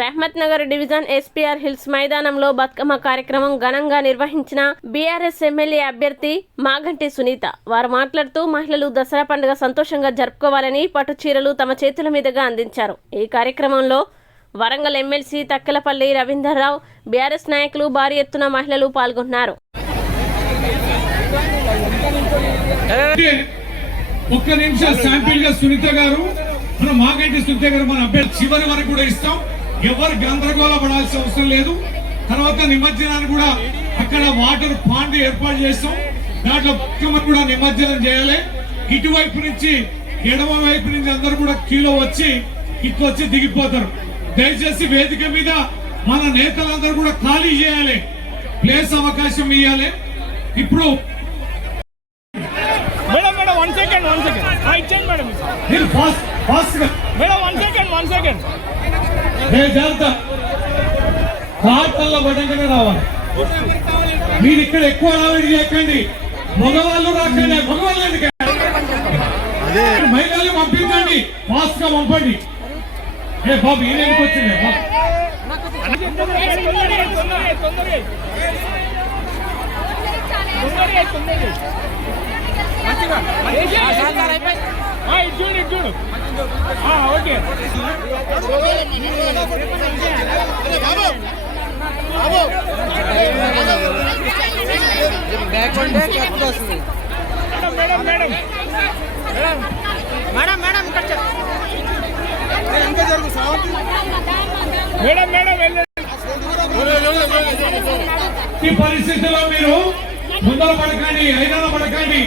Rehmat Nagar division S P R hills మైదానంలో బతుకమ్మ కార్యక్రమం ఘనంగా నిర్వహించిన బీఆర్ఎస్ ఎమ్మెల్యే అభ్యర్థి మాగంటి సునీత. వారు మాట్లాడుతూ మహిళలు దసరా పండుగ సంతోషంగా జరుపుకోవాలని పట్టు చీరలు తమ చేతుల మీదుగా అందించారు. ఈ కార్యక్రమంలో వరంగల్ ఎమ్మెల్సీ తక్కెలపల్లి రవీందర్రావు బీఆర్ఎస్ నాయకులు భారీ ఎత్తున మహిళలు పాల్గొన్నారు. ఒక్క నిమిషం శాంపిల్గా సునీత గారు. మన మాగంటి సునీత గారు మన అభ్యర్థి చివరి వరకు కూడా ఇస్తాం. ఎవరు గందరగోళ పడాల్సిన అవసరం లేదు. తర్వాత నిమజ్జనాన్ని కూడా అక్కడ వాటర్ పాండ్ ఏర్పాటు చేస్తాం. దాంట్లో ముఖ్యమంత్రి కూడా నిమజ్జనం చేయాలి. ఇటువైపు నుంచి ఎడమ వైపు నుంచి అందరూ కూడా క్యూలో వచ్చి ఇట్లా వచ్చి దిగిపోతారు. దయచేసి వేదిక మీద మన నేతలందరూ కూడా ఖాళీ చేయాలి. ప్లేస్ అవకాశం ఇవ్వాలి. ఇప్పుడు madam madam one second one second ఇచ్చేయండి మేడం మీరు fast fast madam one second one second ఏ జాగ్రత్త. కార్తల్లో పడంగానే రావాలి. మీరు ఇక్కడ ఎక్కువ రావడి చేయకండి మగవాళ్ళు రాకండి మగవాళ్ళు ఎందుకు? మహిళలు పంపించండి. ఫాస్ట్గా పంపండి. ఏ బాబు ఈయన ఎందుకు వచ్చింది? బాబు. చూడు okay. Madam madam. Madam madam madam madam వెళ్ళండి. ఈ పరిస్థితిలో మీరు ముందర పడకండి ఐదన పడకండి.